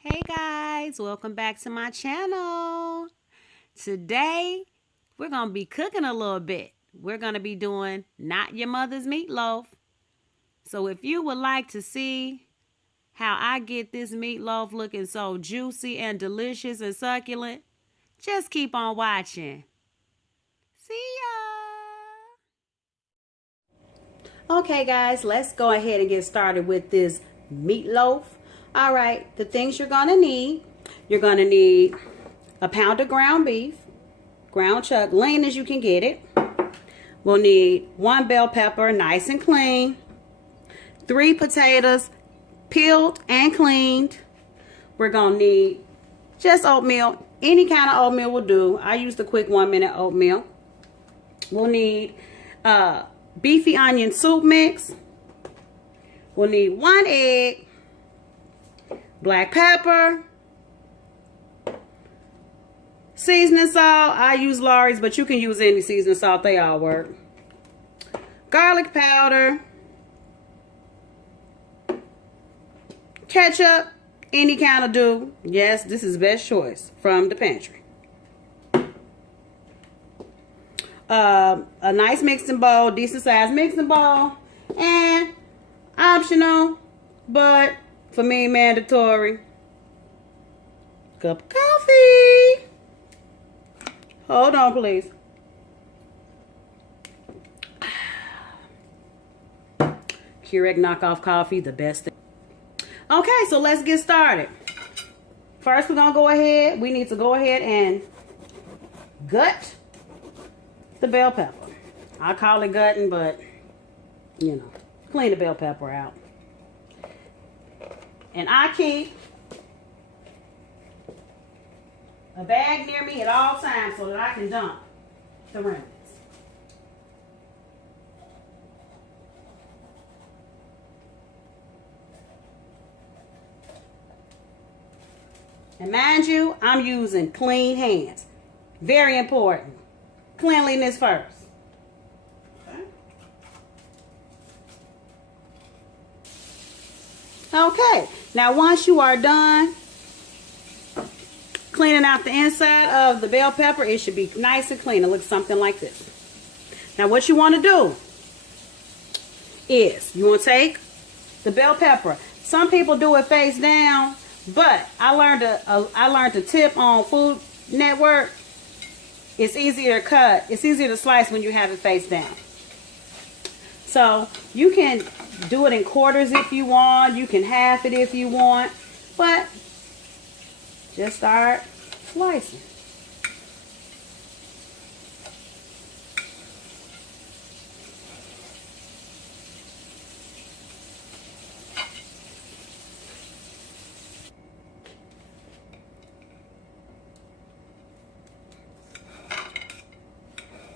Hey guys, welcome back to my channel. Today, we're going to be cooking a little bit. We're going to be doing not your mother's meatloaf. So if you would like to see how I get this meatloaf looking so juicy and delicious and succulent, just keep on watching. See ya! Okay guys, let's go ahead and get started with this meatloaf. All right, the things you're gonna need. You're gonna need a pound of ground beef, ground chuck, lean as you can get it. We'll need 1 bell pepper, nice and clean. 3 potatoes, peeled and cleaned. We're gonna need just oatmeal. Any kind of oatmeal will do. I use the quick 1-minute oatmeal. We'll need beefy onion soup mix. We'll need 1 egg. Black pepper, seasoning salt. I use Lawry's, but you can use any seasoning salt. They all work. Garlic powder, ketchup, any kind of do. Yes, this is best choice from the pantry. A nice mixing bowl, decent size mixing bowl, and optional, but for me, mandatory, cup of coffee. Hold on, please. Keurig knockoff coffee, the best thing. Okay, so let's get started. First, we're going to go ahead. We need to go ahead and gut the bell pepper. I call it gutting, but, you know, clean the bell pepper out. And I keep a bag near me at all times so that I can dump the remnants. And mind you, I'm using clean hands. Very important. Cleanliness first. Okay, now once you are done cleaning out the inside of the bell pepper, it should be nice and clean. It looks something like this. Now what you want to do is you want to take the bell pepper. Some people do it face down, but I learned a tip on Food Network. It's easier to cut. It's easier to slice when you have it face down. So you can do it in quarters if you want. You can half it if you want. But just start slicing.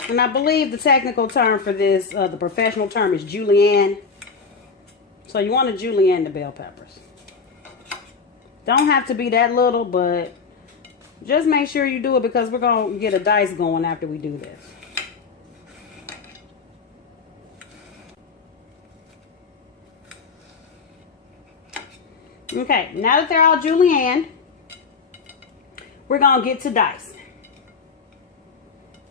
And I believe the technical term for this, the professional term is julienne. So you want to julienne the bell peppers. Don't have to be that little, but just make sure you do it because we're going to get a dice going after we do this. Okay, now that they're all julienne, we're going to get to dicing.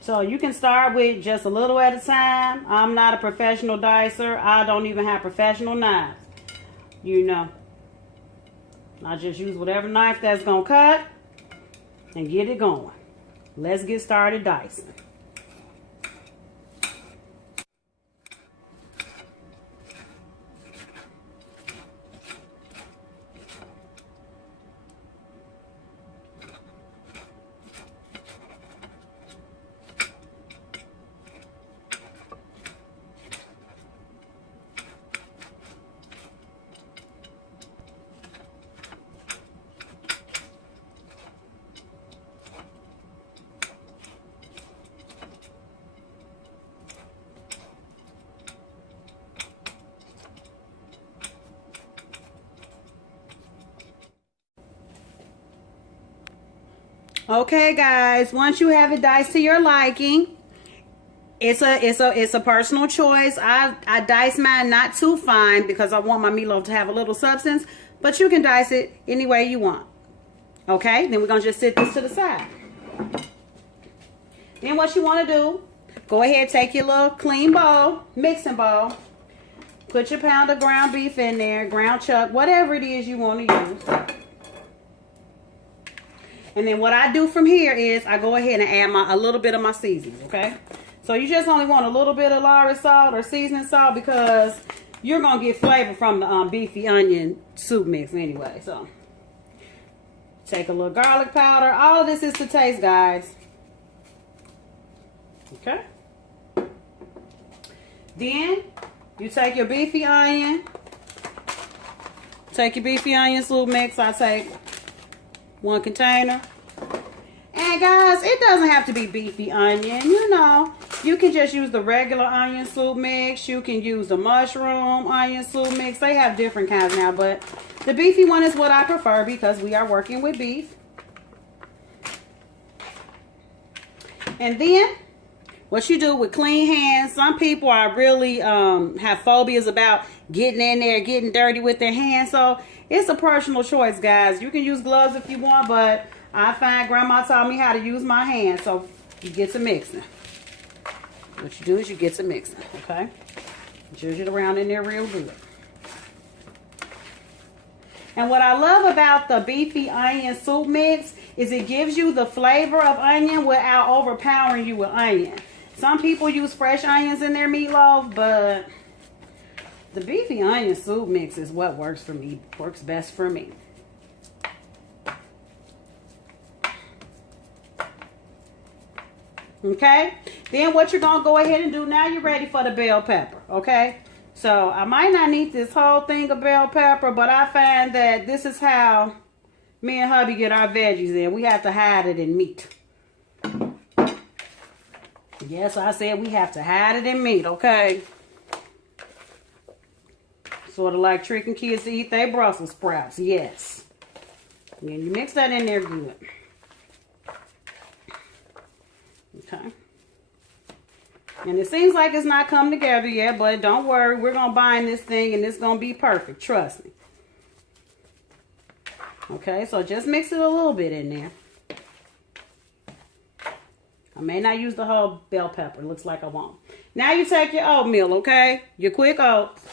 So you can start with just a little at a time. I'm not a professional dicer. I don't even have professional knives. You know. I just use whatever knife that's going to cut and get it going. Let's get started dicing. Okay, guys, once you have it diced to your liking, it's a personal choice. I dice mine not too fine because I want my meatloaf to have a little substance, but you can dice it any way you want. Okay, then we're going to just sit this to the side. Then what you want to do, go ahead, take your little clean bowl, mixing bowl. Put your pound of ground beef in there, ground chuck, whatever it is you want to use. And then what I do from here is I go ahead and add a little bit of my seasoning, okay? So you just only want a little bit of Lari salt or seasoning salt because you're going to get flavor from the beefy onion soup mix anyway. So take a little garlic powder. All of this is to taste, guys. Okay? Then you take your beefy onion. Take your beefy onion soup mix. I take 1 container. And guys, it doesn't have to be beefy onion. You know, you can just use the regular onion soup mix. You can use the mushroom onion soup mix. They have different kinds now, but the beefy one is what I prefer because we are working with beef. And then what you do with clean hands, some people are really have phobias about getting in there, getting dirty with their hands. So it's a personal choice, guys. You can use gloves if you want, but I find Grandma taught me how to use my hands. So you get to mixing. What you do is you get to mixing, okay? Judge it around in there real good. And what I love about the beefy onion soup mix is it gives you the flavor of onion without overpowering you with onion. Some people use fresh onions in their meatloaf, but the beefy onion soup mix is what works for me, works best for me. Okay, then what you're gonna go ahead and do now, you're ready for the bell pepper. Okay, so I might not need this whole thing of bell pepper, but I find that this is how me and hubby get our veggies in. We have to hide it in meat. Yes, I said we have to hide it in meat, okay? Sort of like tricking kids to eat their Brussels sprouts, yes. And you mix that in there good. Okay. And it seems like it's not come together yet, but don't worry. We're going to bind this thing and it's going to be perfect. Trust me. Okay, so just mix it a little bit in there. I may not use the whole bell pepper. It looks like I won't. Now you take your oatmeal, okay? Your quick oats.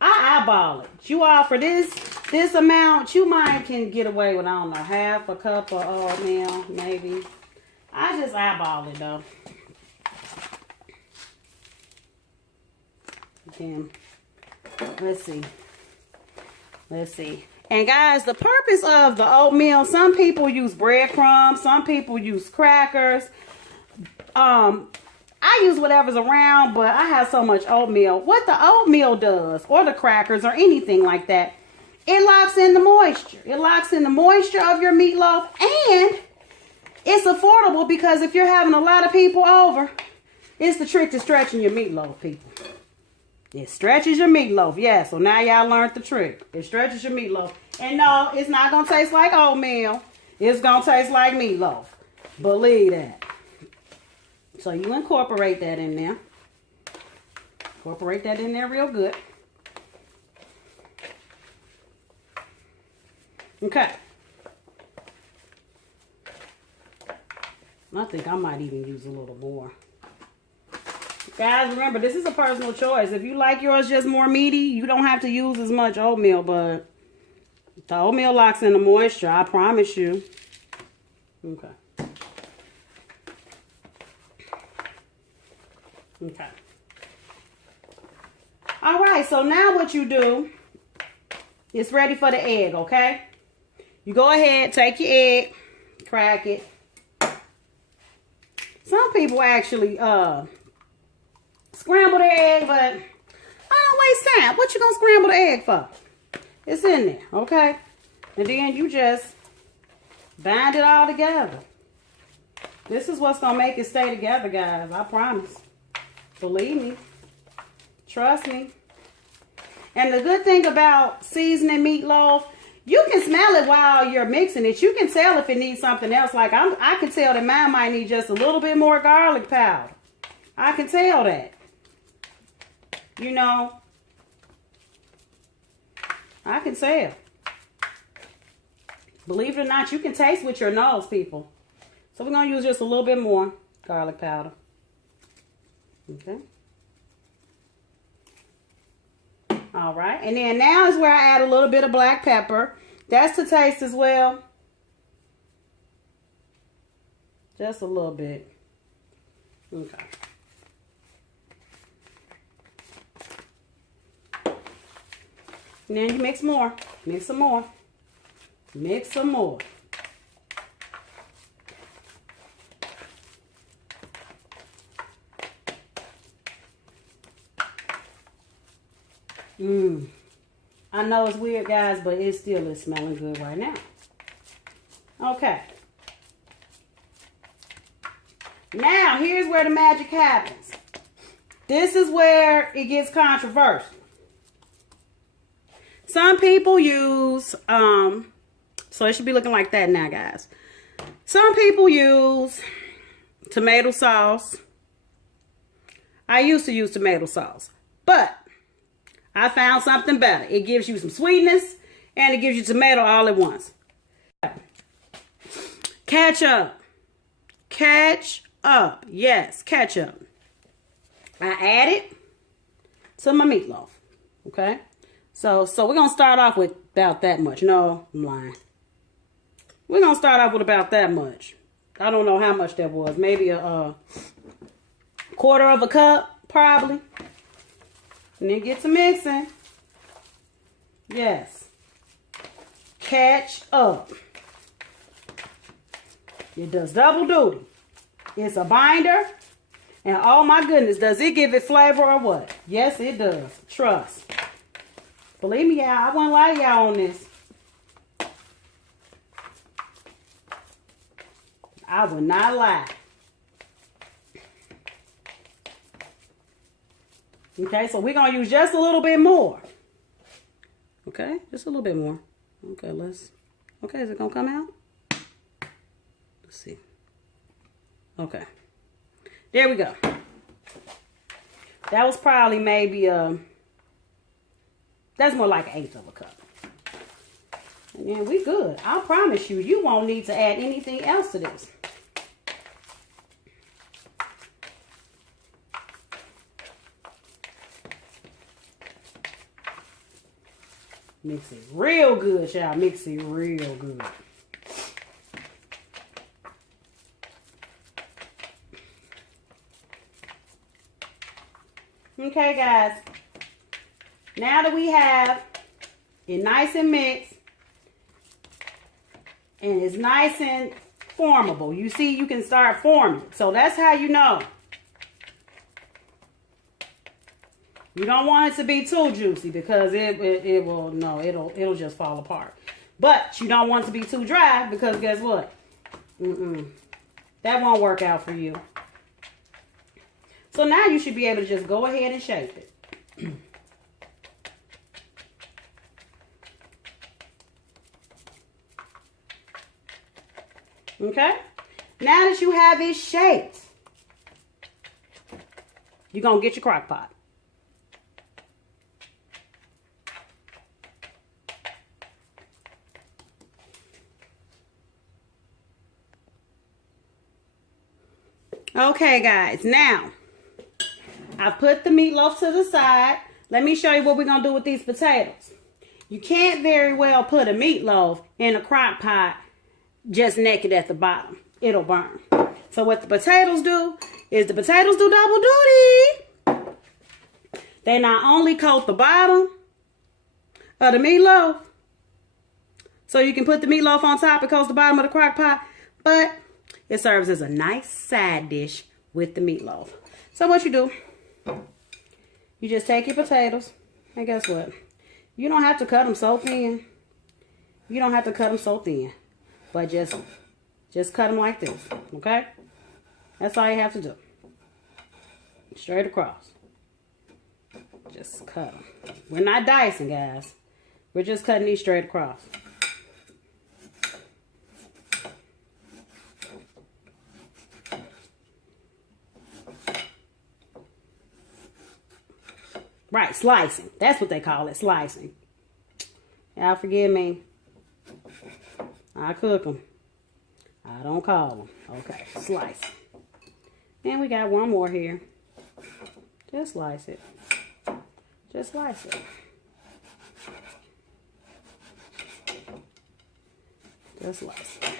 I eyeball it. You all for this amount, you might can get away with, I don't know, half a cup of oatmeal, maybe. I just eyeball it though. Then, let's see. Let's see. And guys, the purpose of the oatmeal, some people use breadcrumbs, some people use crackers. I use whatever's around, but I have so much oatmeal. What the oatmeal does, or the crackers, or anything like that, it locks in the moisture. It locks in the moisture of your meatloaf, and it's affordable because if you're having a lot of people over, it's the trick to stretching your meatloaf, people. It stretches your meatloaf. Yeah, so now y'all learned the trick. It stretches your meatloaf. And no, it's not going to taste like oatmeal. It's going to taste like meatloaf. Believe that. So you incorporate that in there. Incorporate that in there real good. Okay. I think I might even use a little more. Guys, remember, this is a personal choice. If you like yours just more meaty, you don't have to use as much oatmeal, but the oatmeal locks in the moisture, I promise you. Okay. Okay. All right, so now what you do, it's ready for the egg, okay? You go ahead, take your egg, crack it. Some people actually scramble the egg, but I don't waste time. What you gonna scramble the egg for? It's in there, okay? And then you just bind it all together. This is what's gonna make it stay together, guys. I promise. Believe me. Trust me. And the good thing about seasoning meatloaf, you can smell it while you're mixing it. You can tell if it needs something else. Like I can tell that mine might need just a little bit more garlic powder. I can tell that. You know, I can tell. Believe it or not, you can taste with your nose, people. So we're going to use just a little bit more garlic powder. Okay. All right. And then now is where I add a little bit of black pepper. That's to taste as well. Just a little bit. Okay. And then you mix more. Mix some more. Mix some more. I know it's weird, guys, but it still is smelling good right now. Okay. Now, here's where the magic happens. This is where it gets controversial. Some people use, so it should be looking like that now, guys. Some people use tomato sauce. I used to use tomato sauce, but I found something better. It gives you some sweetness and it gives you tomato all at once. Ketchup. Ketchup. Yes, ketchup. I add it to my meatloaf. Okay? So we're going to start off with about that much. No, I'm lying. We're going to start off with about that much. I don't know how much that was. Maybe a quarter of a cup, probably. And then get to mixing. Yes. Catch up. It does double duty. It's a binder. And oh my goodness, does it give it flavor or what? Yes, it does. Trust. Believe me, y'all, I won't lie to y'all on this. I will not lie. Okay, so we're going to use just a little bit more. Okay, just a little bit more. Okay, okay, is it going to come out? Let's see. Okay. There we go. That was probably maybe, that's more like 1/8 of a cup. And then we good. I promise you, you won't need to add anything else to this. Mix it real good, y'all. Mix it real good. Okay, guys. Now that we have it nice and mixed, and it's nice and formable. You see, you can start forming. So that's how you know. You don't want it to be too juicy because it'll just fall apart. But you don't want it to be too dry because guess what? That won't work out for you. So now you should be able to just go ahead and shape it. Okay? Now that you have it shaped, you're going to get your crock pot. Okay, guys, now I put the meatloaf to the side. Let me show you what we're going to do with these potatoes. You can't very well put a meatloaf in a crock pot just naked at the bottom. It'll burn. So what the potatoes do is the potatoes do double duty. They not only coat the bottom of the meatloaf, so you can put the meatloaf on top, it coats the bottom of the crock pot, but it serves as a nice side dish with the meatloaf. So what you do, you just take your potatoes, and guess what? You don't have to cut them so thin. You don't have to cut them so thin, but just cut them like this, okay? That's all you have to do. Straight across. Just cut them. We're not dicing, guys. We're just cutting these straight across. Right, slicing. That's what they call it, slicing. Y'all forgive me. I I cook them. I don't call them. Okay, slice. And we got one more here. Just slice it. Just slice it. Just slice it.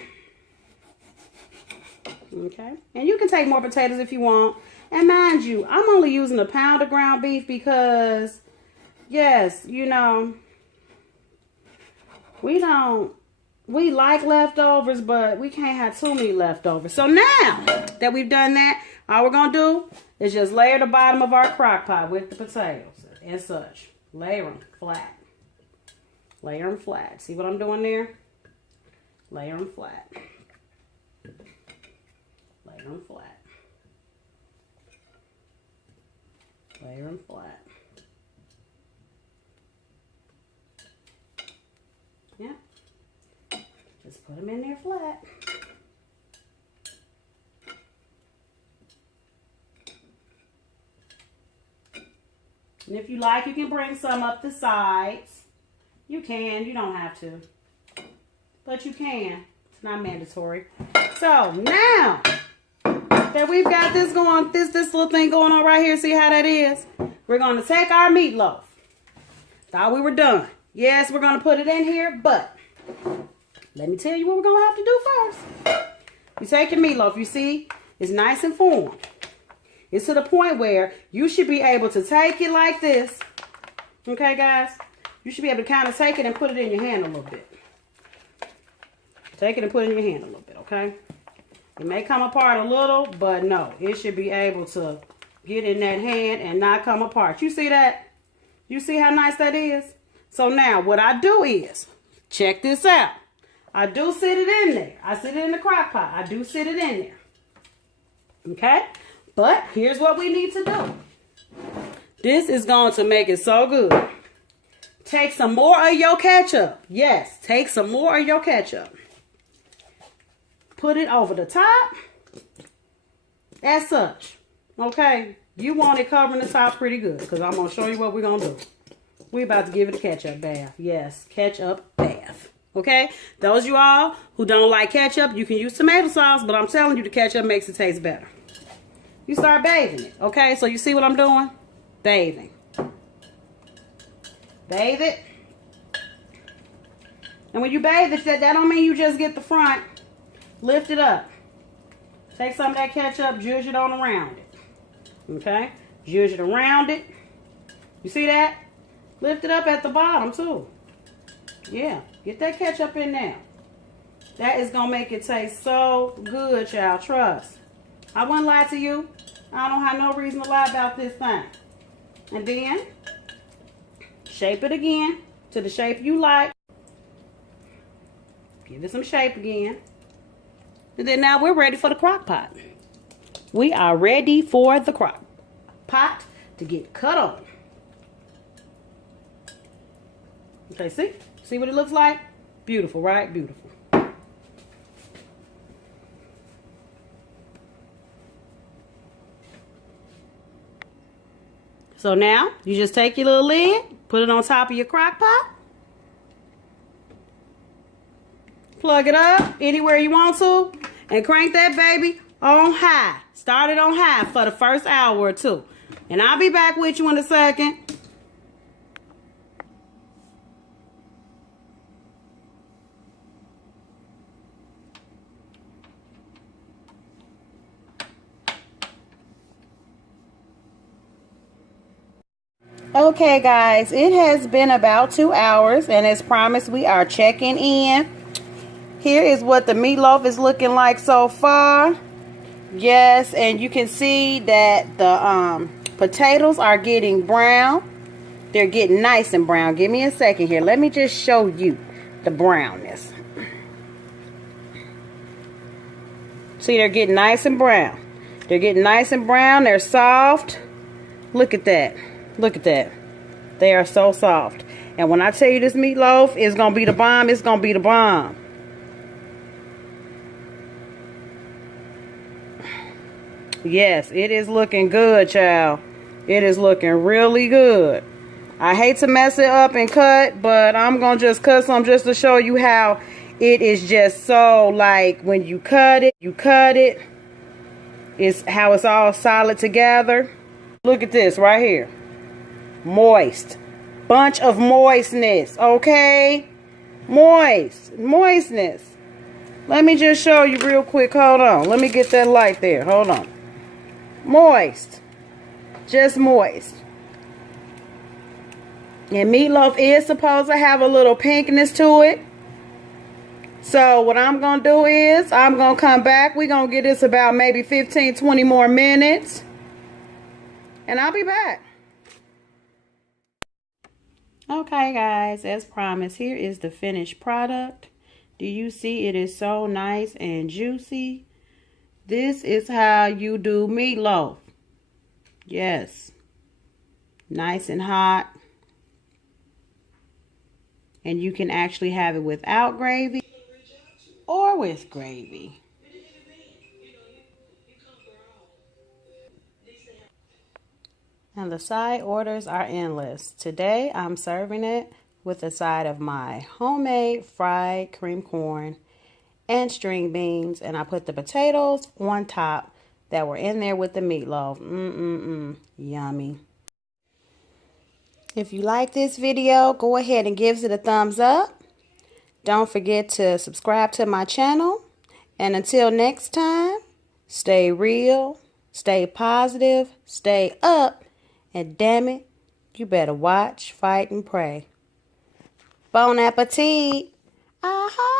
Okay. And you can take more potatoes if you want. And mind you, I'm only using a pound of ground beef because, yes, you know, we like leftovers, but we can't have too many leftovers. So now that we've done that, all we're going to do is just layer the bottom of our crock pot with the potatoes and such. Layer them flat. Layer them flat. See what I'm doing there? Layer them flat. Layer them flat. Layer them flat. Yeah. Just put them in there flat. And if you like, you can bring some up the sides. You can. You don't have to. But you can. It's not mandatory. So now that we've got this going, this little thing going on right here, see how that is? We're going to take our meatloaf. Thought we were done. Yes, we're going to put it in here, but let me tell you what we're going to have to do first. You take your meatloaf, you see, it's nice and formed. It's to the point where you should be able to take it like this. Okay, guys? You should be able to kind of take it and put it in your hand a little bit. Take it and put it in your hand a little bit, okay? It may come apart a little, but no. It should be able to get in that hand and not come apart. You see that? You see how nice that is? So now what I do is, check this out. I do sit it in there. I sit it in the crock pot. I do sit it in there. Okay? But here's what we need to do. This is going to make it so good. Take some more of your ketchup. Yes, take some more of your ketchup. Put it over the top. As such. Okay? You want it covering the top pretty good. Because I'm going to show you what we're going to do. We're about to give it a ketchup bath. Yes, ketchup bath. Okay? Those of you all who don't like ketchup, you can use tomato sauce. But I'm telling you, the ketchup makes it taste better. You start bathing it. Okay? So you see what I'm doing? Bathing. Bathe it. And when you bathe it, that don't mean you just get the front. Lift it up. Take some of that ketchup, zhuzh it on around it. Okay? Zhuzh it around it. You see that? Lift it up at the bottom too. Yeah. Get that ketchup in there. That is going to make it taste so good, y'all. Trust. I wouldn't lie to you. I don't have no reason to lie about this thing. And then, shape it again to the shape you like. Give it some shape again. And then now we're ready for the crock pot. We are ready for the crock pot to get cut on. Okay, see? See what it looks like? Beautiful, right? Beautiful. So now, you just take your little lid, put it on top of your crock pot. Plug it up anywhere you want to. And crank that baby on high. Start it on high for the first hour or two. And I'll be back with you in a second. Okay, guys, it has been about 2 hours, and as promised, we are checking in. Here is what the meatloaf is looking like so far. Yes, and you can see that the potatoes are getting brown. They're getting nice and brown. Give me a second here. Let me just show you the brownness. See, they're getting nice and brown. They're getting nice and brown. They're soft. Look at that. Look at that. They are so soft. And when I tell you this meatloaf is going to be the bomb, it's going to be the bomb. Yes, it is looking good, child. It is looking really good. I hate to mess it up and cut, but I'm going to just cut some just to show you how It is just so like when you cut it, it's how it's all solid together. Look at this right here. Moist. Bunch of moistness, okay? Moistness. Let me just show you real quick. Hold on. Let me get that light there. Hold on. Moist. Just moist. And meatloaf is supposed to have a little pinkness to it. So what I'm going to do is I'm going to come back. We're going to get this about maybe 15, 20 more minutes. And I'll be back. Okay, guys, as promised, here is the finished product. Do you see it is so nice and juicy? This is how you do meatloaf. Yes. Nice and hot. And you can actually have it without gravy or with gravy. And the side orders are endless. Today I'm serving it with a side of my homemade fried cream corn and string beans. And I put the potatoes on top that were in there with the meatloaf. Yummy. If you like this video, go ahead and give it a thumbs up. Don't forget to subscribe to my channel. And until next time, stay real, stay positive, stay up, and damn it, you better watch, fight, and pray. Bon appetit. Aha.